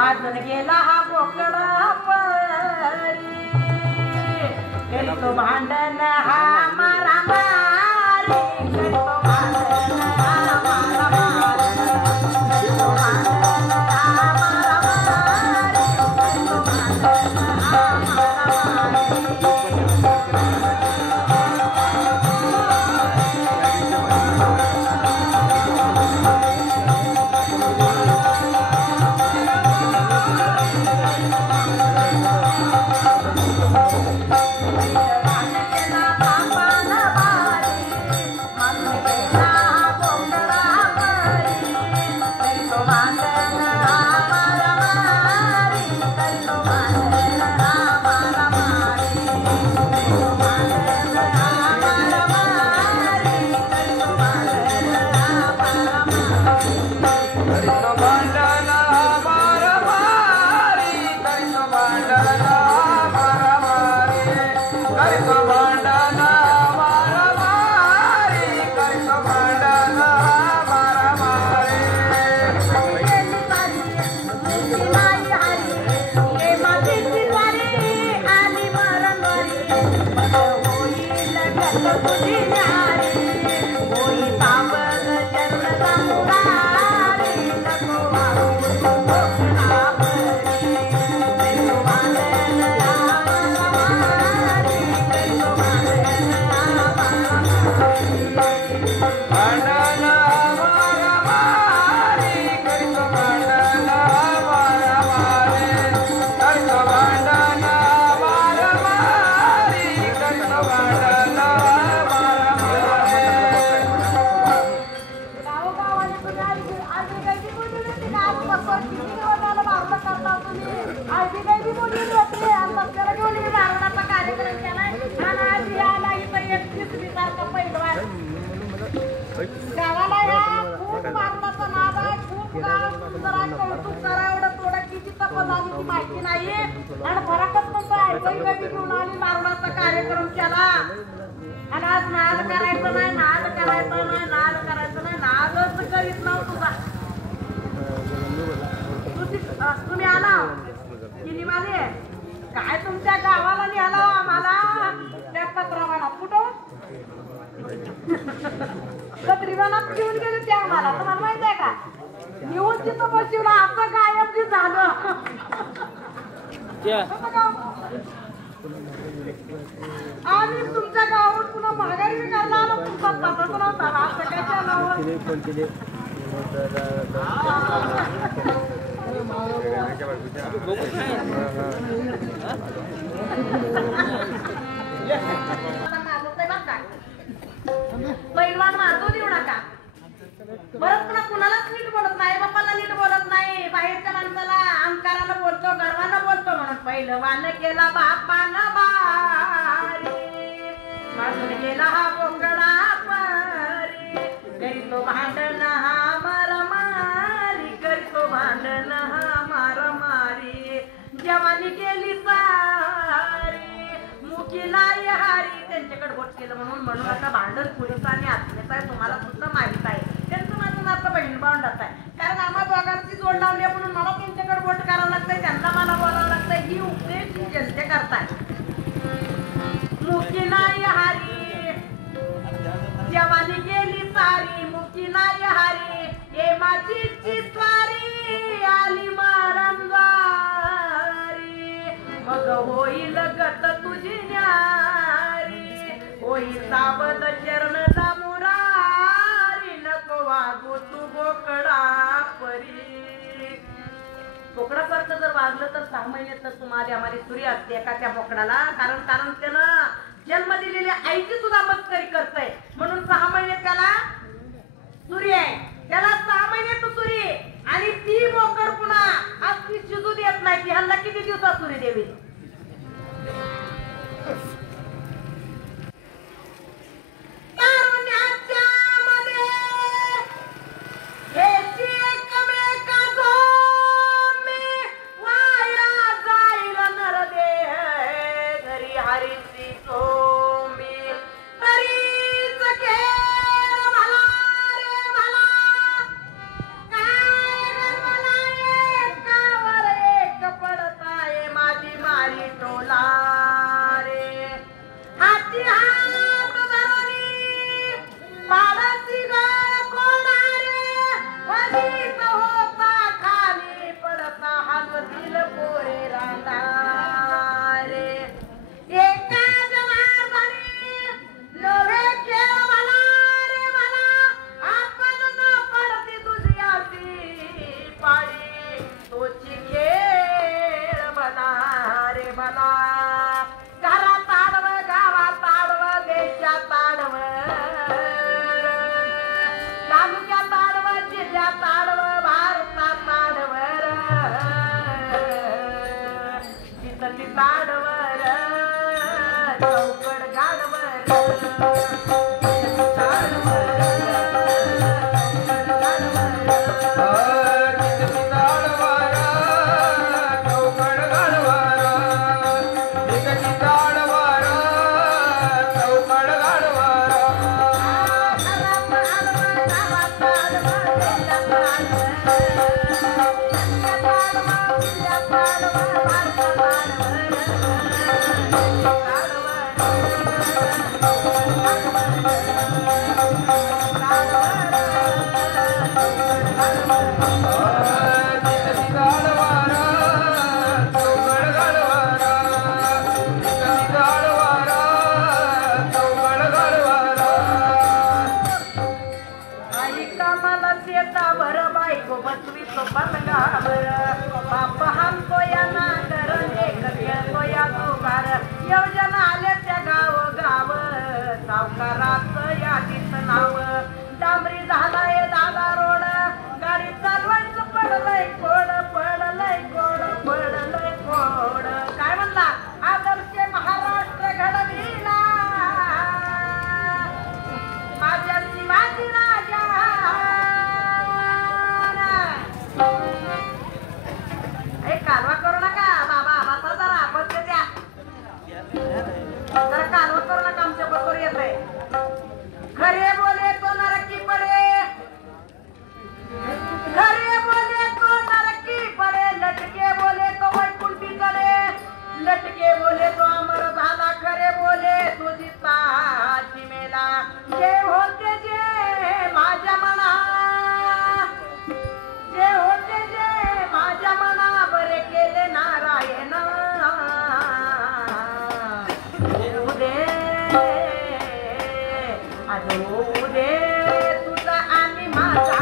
वाजून गेला हा बोकडा परी करतो भांडण हा मारा मारी करतो भांडण हा मारा मारी करतो भांडण हा मारा मारी करतो भांडण हा मारा मारी माहिती नाही आणि फरकच म्हणतो ऐकून घेऊन आली मारणाचा कार्यक्रम केला आणि आज नाद करायचं नाही नाद करायचं नाही नाद करायचं नाही नादच करीत नव्हतं तुझा तुम्ही आला किनी माले काय तुमच्या गावाला निघाला आम्हाला त्या पत्रवानात कुठं पत्रिवानात घेऊन गेले त्या आम्हाला तुम्हाला माहित आहे का येऊन तिथं बसवलं आता गायब जे झालं आणि तुमच्या गावात पुन्हा माघारी निघाला आला तुमचा पत्र नव्हता असं काय पैलवान मारतो देऊ नका परत पुन्हा कुणालाच नीट बोलत नाही बाप्पाला नीट बोलत नाही बाहेरच्या माणसाला अहंकारानं बोलतो गर्वानं बोलतो म्हणून पहिलं वान केला बापानं बारी वाजून गेला हा बोकडा परी करतो भांडण हा मारामारी करतो भांडण हा मारामारी जवानी गेली सारी मुकी नाही हारी त्यांच्याकडे बोट केलं म्हणून आता भांडण पुढचं आणि आत्म्याचं आहे तुम्हाला सुद्धा माहित आहे त्यांचं माझं नातं बहीण भावंडाच आहे कारण आम्हा दोघांची जोड लावली म्हणून मला त्यांच्याकडे बोट करावं लागतंय त्यांना मला बोलावं लागतंय ही उपदेश जनते करताय मुकी नाही हारी जवानी गेली सारी मुकी नाही हारी हे माझी चितवारी आली मारंगारी मग होईल गत तुझी न्यारी होईल सावध चरण मुरारी नको वागू तू बोकडा परी बोकडा सारखं जर वागलं तर 6 महिन्यात तुम्हाला आम्हाला सूर्य असते का त्या बोकडाला कारण त्यानं जन्म दिलेल्या आईची सुद्धा मस्करी करतय म्हणून 6 महिने त्याला सूर्य आहे त्याला 6 महिन्यात सूर्य आणि ती बोकड पुन्हा आज ती शिजू देत नाही ती ह्याला किती दिवसात सूर्य देवी भला घरात आडवं गावात आडवं देशात आडवं तालुक्यात आडवं जिल्ह्यात आडवं भारतात आडवं तिथं तिथं आडवं चौकड गाडवं योजना आल्या त्या गाव गाव सावकाराचं यादीत नाव डांबरी झालाय दादा रोड गाडी चालवायचं पडलंय कोड पडलंय कोड पडलंय कोड काय म्हणला आदर्श महाराष्ट्र घडविला माझ्या शिवाजी राजा कालवा करू नका बाबा बसा जरा बस द्या जरा कालवा करू नका आमच्या बरोबर येत आहे खरे बोले तो नरकी पडे खरे बोले तो नरकी पडे लटके बोले तो वैकुंठी चढे लटके बोले तो अमर झाला खरे बोले तो जिता चिमेला जे होते जे माझ्या मना जे होते जे माझ्या मना बरे केले नारायण उदे तुझा आणि माझा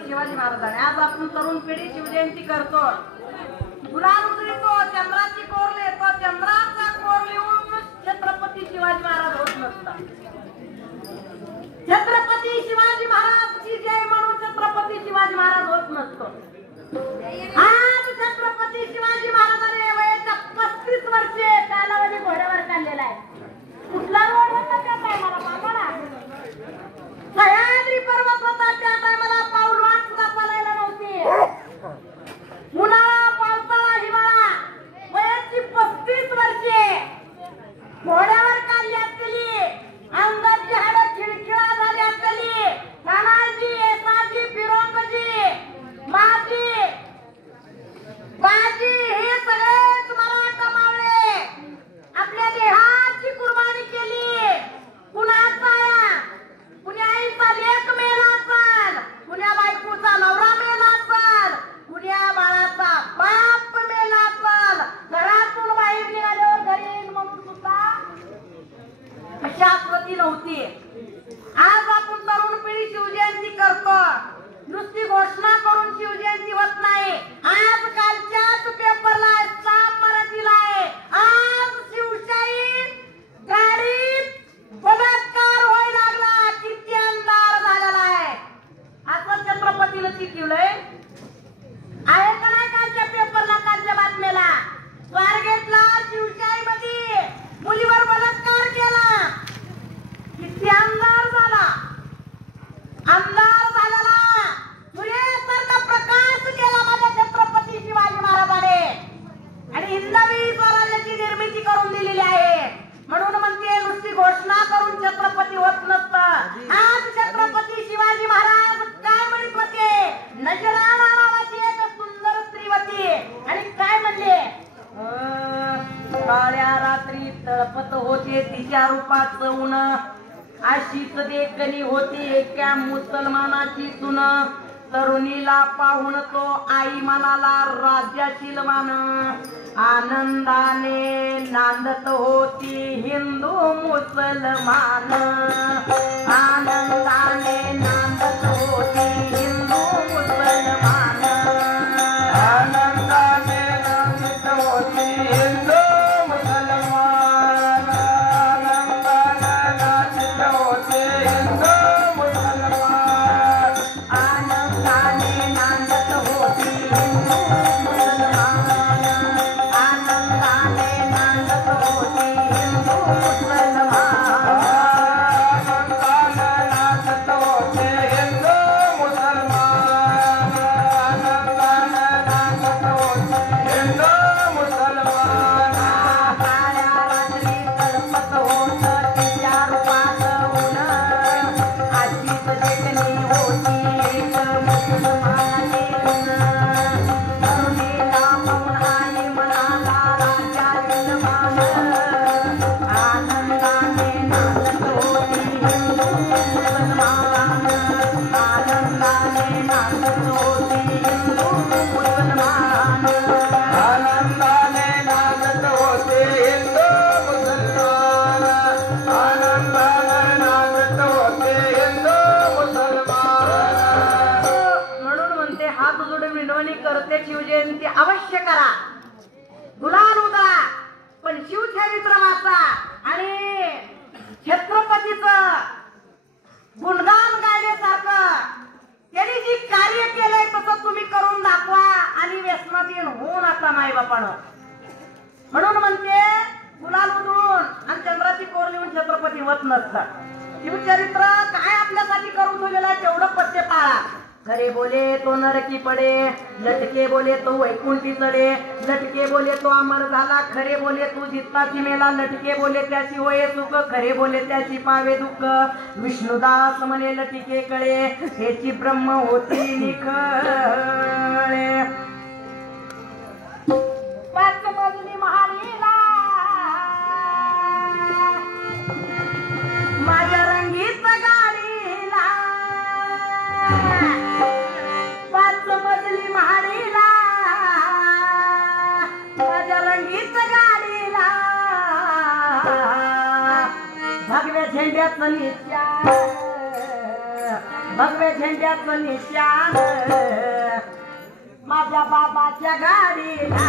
शिवाजी महाराजांनी आज आपण तरुण पिढी शिवजयंती करतो गुलाल उधळतो चंद्राची कोर लिहितो चंद्राचा कोर लिहून छत्रपती शिवाजी महाराज होत नसतात छत्रपती शिवाजी महाराजची जय म्हणून छत्रपती शिवाजी महाराज होत नसतो आज छत्रपती शिवाजी महाराजांनी वयाच्या 35 वर्षे कालावधी घोड्यावर काढलेला आहे कुठला रोड होता त्या टायमाला बाबाला सह्याद्री पर्वत होता त्या टायमाला पाऊल वाट सुद्धा चालायला नव्हती उन्हाळा पावसाळा हिवाळा वयाची 35 वर्षे घोड्यावर काढली असलेली अंग अंधार झालेला सूर्यासारखा प्रकाश केला माझ्या छत्रपती शिवाजी महाराजांनी आणि हिंदवी स्वराज्याची निर्मिती करून दिलेली आहे. म्हणून म्हणते नुसती घोषणा करून छत्रपती होत नसतं. आज छत्रपती शिवाजी महाराज काय म्हणत होते? नजराणा नावाची एक सुंदर स्त्रीवती आणि काय म्हणले? काळ्या रात्री तळपत होते तिच्या रूपाचं ऊन, अशीच देखणी होती एका मुसलमानाची सुन. तरुणीला पाहून तो आई म्हणाला राज्याशील मान. आनंदाने नांदत होती हिंदू मुसलमान. आनंदाने नांदत होती हिंदू मुसलमान. आनंदाने नांदत होती हिंदू मुसलमान. आनंदाने नांदत होती हिंदू मुसलमान. आनंदाने नांदत होती हिंदू मुसलमान. आनंदाने नांदत होती हिंदू मुसलमान. आनंदाने नांदत होती हिंदू मुसलमान. आनंदाने नांदत होती हिंदू मुसलमान. काळ्या रात्री तळपत होत तिच्या रूपाचं ऊन, अशीच देखणी होती एक मुसलमानाची सून. तरुणीला पाहून आई म्हणाला राज्यातील मान. आनंदाने नांदत होती हिंदू मुसलमान. आनंदाने नांदत होती हिंदू मुसलमान. आनंदाने नांदत होते हिंदू मुसलमान. आनंदाने नांदत होते हिंदू मुसलमान. म्हणून म्हणते हात जोडून विनवणी करते शिवजयंती अवश्य करा, गुलाल उधळा, पण शिवचरित्र वाचा आणि छत्रपतीचं गुणगान गायल्यासारखं त्यांनी जी कार्य केलंय तसं तुम्ही करून दाखवा आणि व्यसनाधीन होऊ नका माई बापानं. म्हणून म्हणते गुलाल उधळून आणि चंद्राची कोर लिहून छत्रपती होत नसतात. शिवचरित्र काय आपल्यासाठी करून ठेवलेलं आहे तेवढं पत्ते पाळा. खरे बोले तो नरकी पडे, लटके बोले तो वैकुंठी चढे. लटके बोले तो अमर झाला, खरे बोले तू जित्ताची मेला. लटके बोले त्याची होये सुख, खरे बोले त्याची पावे दुःख. विष्णुदास म्हणे लटके कळे, त्याची ब्रह्म होती निखळे. पाच मजली महालीला माझ्या रंगीत गाडीला. पाच मजली महाडीला माझ्या रंगीत गाडीला. भगव्या झेंड्याचं निशाण, भगव्या झेंड्याचं निशाण माझ्या बाबाच्या गाडीला.